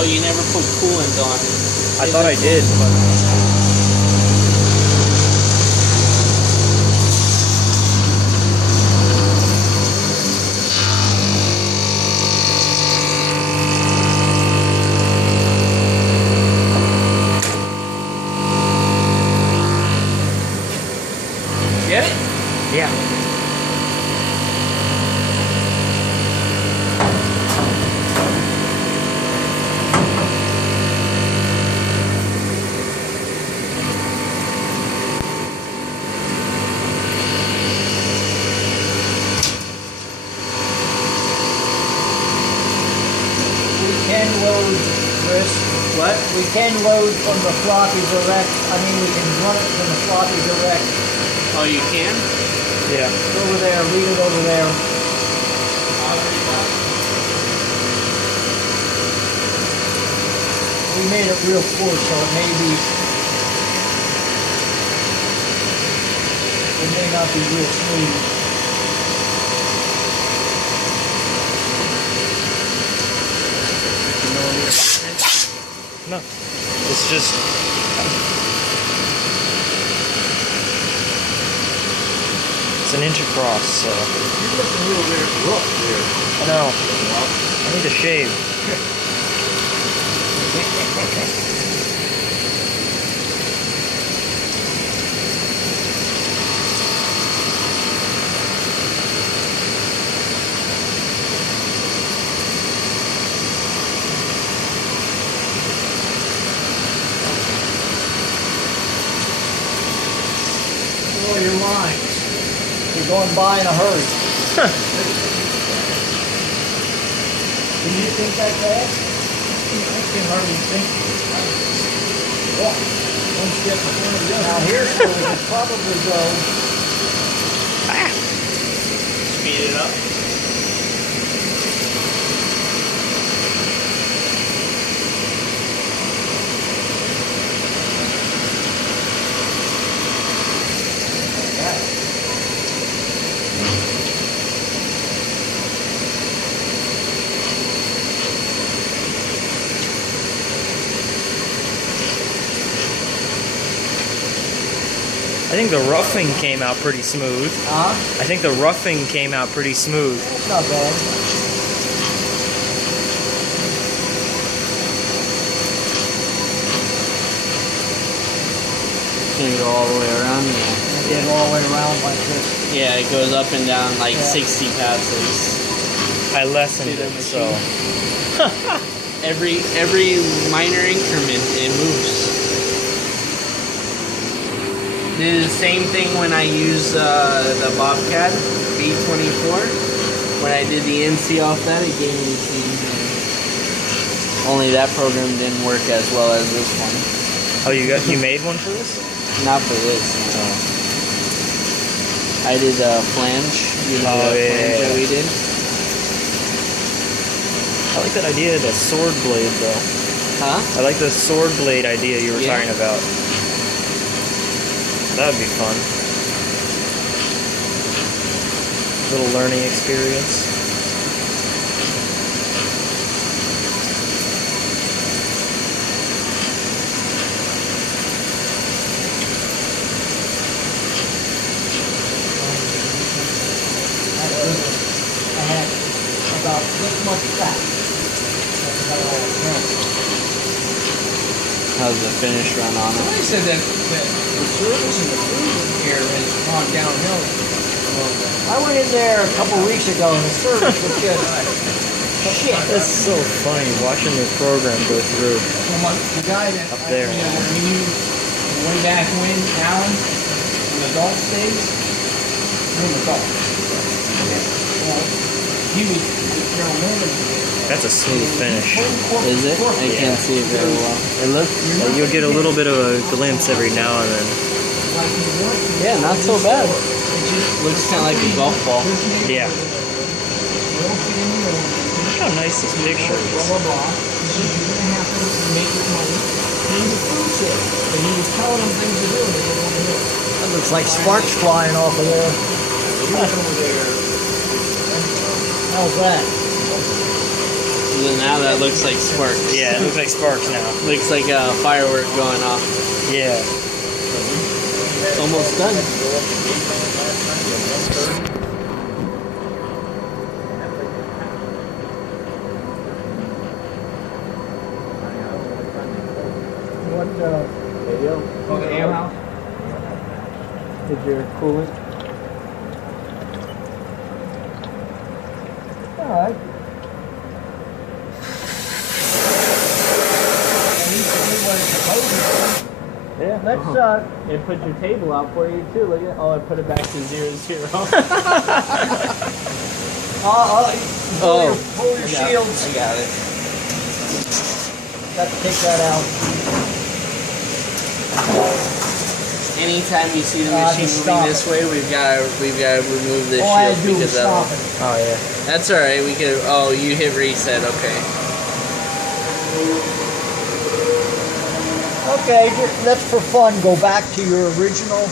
Oh, you never put coolant on it. I thought I did, but... Get it? Yeah. Can load, Chris. What? We can load from the floppy direct. I mean, we can run it from the floppy direct. Oh, you can? Yeah. Over there, leave it over there. We made it real coarse, so it may not be real smooth. No, it's just... It's an inch across, so... You're looking real rough here. I know. I need to shave. Oh, your lines. You're going by in a hurry. Can you think that fast? I can hardly think. One step before the other. Now here's where we could probably go. Speed it up. I think the roughing came out pretty smooth. Huh? I think the roughing came out pretty smooth. That's not bad. Can you go all the way around? Get it all the way around like this. Yeah, it goes up and down like 60 passes. I lessened it, so... Every minor increment, it moves. Did the same thing when I used the Bobcat B24. When I did the NC off that, it gave me the same thing. Only that program didn't work as well as this one. Oh, you made one for this? Not for this, no. I did a flange. You know the flange that we did? I like that idea of the sword blade, though. Huh? I like the sword blade idea you were talking about. That would be fun. Little learning experience. I had about this much fat. That's about all it counts. How's the finish run on it? I said that the service and the food here has gone downhill. I went in there a couple weeks ago and the service was just shit. That's so funny watching the program go through. The guy that Up there. we knew way back when, Alan, when the adult stays, he was That's a smooth finish. Is it? I can't see it very well. It looks... You'll get a little bit of a glimpse every now and then. Yeah, not so bad. Looks kind of like a golf ball. Yeah. Look how nice this picture is. That looks like sparks flying off of there. How's that? Now that looks like sparks. Yeah, it looks like sparks now. Looks like a firework going off. Yeah. It's almost done. What, Oh, the ale house? Is your coolant? alright. Yeah. Let's, It put your table out for you too. Look at. Oh, I put it back to 0-0. pull your shields. I got it. Got to take that out. Anytime you see the just machine stop moving this way, we've got to remove this All I had to shield do was because stop that'll. it. Oh yeah. That's all right. We could. Oh, you hit reset. Okay. Okay, let's for fun go back to your original